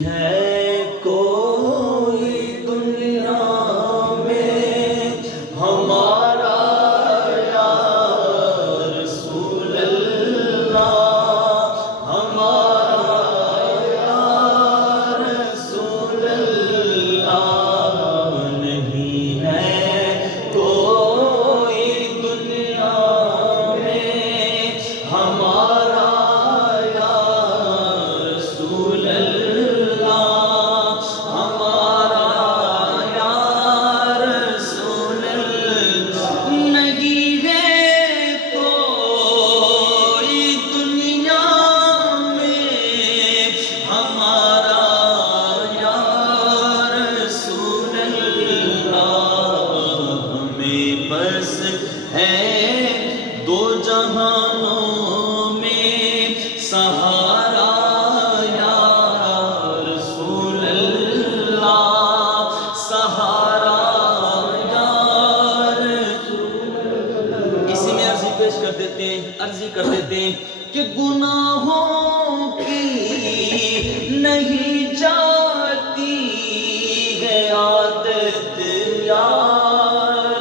ہے کوئی دنیا میں ہمارا یا رسول اللہ، ہمارا یا رسول اللہ، نہیں ہے کوئی دنیا میں ہمارا یا رسول اللہ، ہمارا یا رسول اللہ، نہیں ہے کوئی دنیا میں ہمارا یا رسول اللہ، ہمیں بس ہے دو جہانوں میں سہارا یا رسول اللہ، سہارا یا رسول اللہ۔ اسی میں عرضی پیش کر دیتے ہیں، عرضی کر دیتے ہیں کہ گناہوں کی نہیں جاتی ہے عادت یا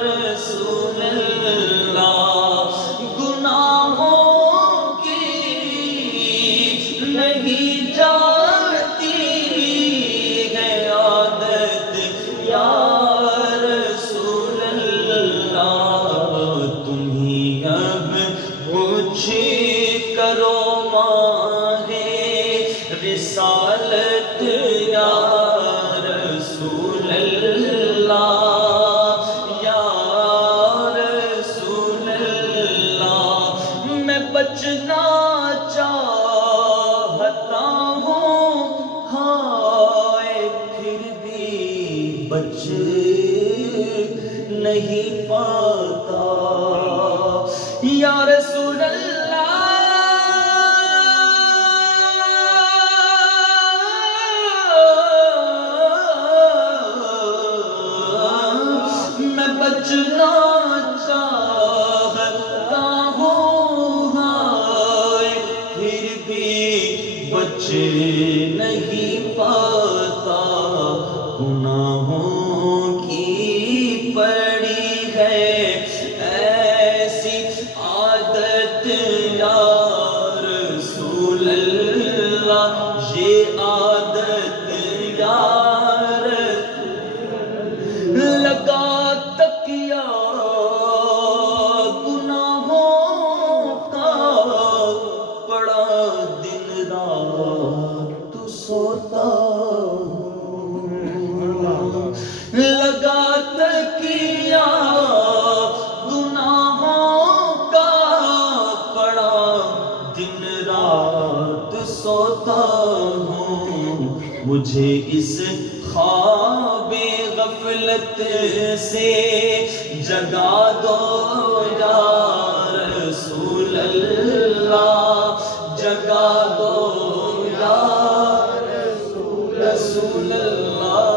رسول اللہ، گناہوں کی نہیں جاتی ہے عادت یا رسول اللہ، تم ہی اب کچھ کرو ماہ رسالت یا رسول اللہ، یا رسول اللہ، میں بچنا چاہتا ہوں ہائے پھر بھی بچ نہیں پاتا یا رسول اللہ، میں بچنا چاہتا ہوں ہائے پھر بھی بچ نہیں پاتا، گناہوں کی پڑی ہے ایسی عادت یا رسول اللہ، یہ عادت یا لگا تکیا گناہوں کا، پڑا دن رات تو سوتا ہوں، لگا تکیا گناہوں کا، پڑا دن رات سوتا ہوں، مجھے اس خواب غفلت سے جگا دو یا رسول اللہ، جگا دو یا رسول اللہ۔